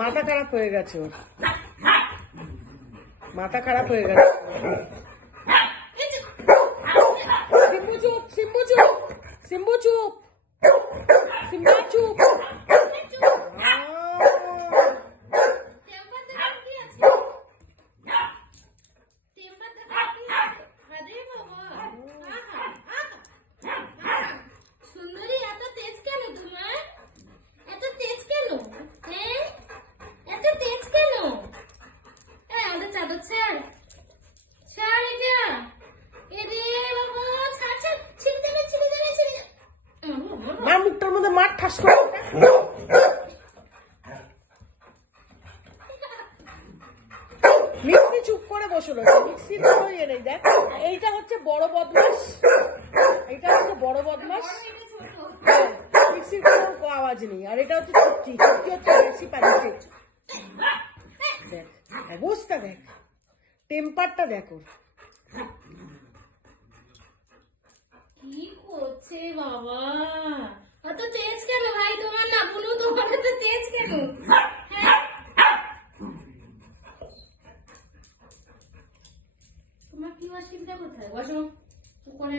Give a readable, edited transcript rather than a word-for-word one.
মাথা খারাপ হয়ে গেছে ওর, মাথা খারাপ হয়ে গেছে। সিম্বু চুপ, সিম্বু চুপ, সিম্বু চুপ, সিম্বু চুপ। সুন্দরী, এত তেজ কেন তোমার? এত তেজ কেন? হ্যাঁ, এত তেজ কেন? আমাদের চাদর ছাড়, ছাড় এটা। এরে বাবা, ছাড় ছাড়, ছিঁড়ে যাবে, ছিঁড়ে যাবে, ছিঁড়ে যাবে। মার মুখটার মধ্যে মার ঠাস করে। মিক্সি চুপ করে বসে রয়েছে, মিক্সির কোনো ইয়ে নেই। দেখ, এইটা হচ্ছে বড় বদমাস, এইটা হচ্ছে বড় বদমাস। মিক্সির কোনো আওয়াজ নেই। আর এটা হচ্ছে চুটকি, চুটকি হচ্ছে বেশি পাচ্ছে। দেখ অবস্থা, দেখ টেম্পারটা দেখো। কি করছে বাবা? অত তেজ কেন ভাই তোমার? না বুনু, তোমার এত তেজ কেন? হ্যাঁ, তোমার কি অসুবিধা কোথায়? বসো ওখানে।